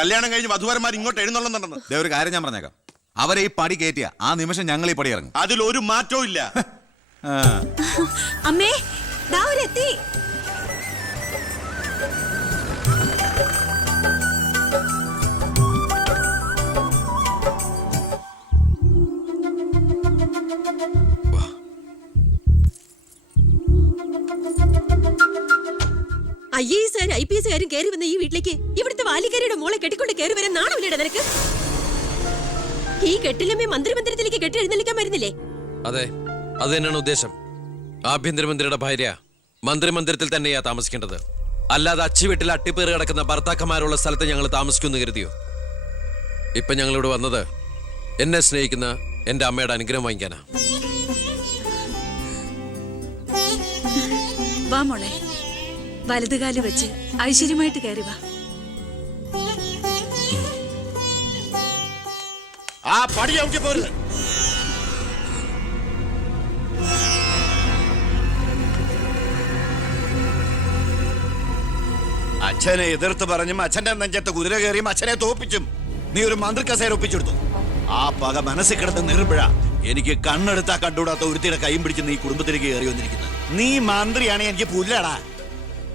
കല്യാണം കഴിഞ്ഞ് വധുവരന്മാർ ഇങ്ങോട്ട് എഴുന്നള്ളുന്നുണ്ടെന്ന്. ഒരു കാര്യം ഞാൻ പറഞ്ഞേക്കാം, അവരെ ഈ പടി കയറ്റിയ ആ നിമിഷം ഞങ്ങൾ ഈ പടി ഇറങ്ങും. അതിലൊരു മാറ്റവും ഇല്ല. അമ്മേ ദാ അവരെത്തി. IAS IPS കയറി വന്ന ഈ വീട്ടിലേക്ക് ഇവിടുത്തെ വാലിക്കാരിയുടെ മോളെ കെട്ടിക്കൊണ്ട് കയറി വരാൻ നാണമില്ലേടാ നിനക്ക്? ഈ കെട്ടിലമ്മേ മന്ത്രിമന്ദിരത്തിലേക്ക് കെട്ടി എഴുന്നള്ളിക്കാൻ വരുന്നില്ലേ? അതെ, അത് തന്നെയാണ് ഉദ്ദേശം. ആഭ്യന്തരമന്ത്രിയുടെ ഭാര്യ മന്ത്രിമന്ദിരത്തിൽ തന്നെയാ താമസിക്കേണ്ടത്. അല്ലാതെ അച്ചുവീട്ടിൽ അട്ടിപ്പേറ് കിടക്കുന്ന ഭർത്താക്കന്മാരുള്ള സ്ഥലത്ത് ഞങ്ങൾ താമസിക്കുമെന്ന് കരുതിയോ? ഇപ്പൊ ഞങ്ങളിവിടെ വന്നത് എന്നെ സ്നേഹിക്കുന്ന എന്റെ അമ്മയുടെ അനുഗ്രഹം വാങ്ങിക്കാനാ. വാ മോളെ, വലതുകാല് വെച്ച് ഐശ്വര്യമായിട്ട് കയറി വാ. ആ പടി ചവിട്ടി പോരുത്. അച്ഛനെ എതിർത്ത് പറഞ്ഞും അച്ഛന്റെ നെഞ്ചത്ത് കുതിര കയറിയും അച്ഛനെ തോപ്പിച്ചും നീ ഒരു മന്ത്രി കസേര ഒപ്പിച്ചെടുത്തു. ആ പക മനസ്സിൽ കിടന്ന് നീറുമ്പോഴാ എനിക്ക് കണ്ണെടുത്താ കണ്ടുകൂടാത്ത ഒരുത്തിയുടെ കൈയും പിടിച്ച് നീ കുടുംബത്തിലേക്ക് കയറി വന്നിരിക്കുന്നത്. നീ മന്ത്രിയാണ്, എനിക്ക് പുല്ലടാ.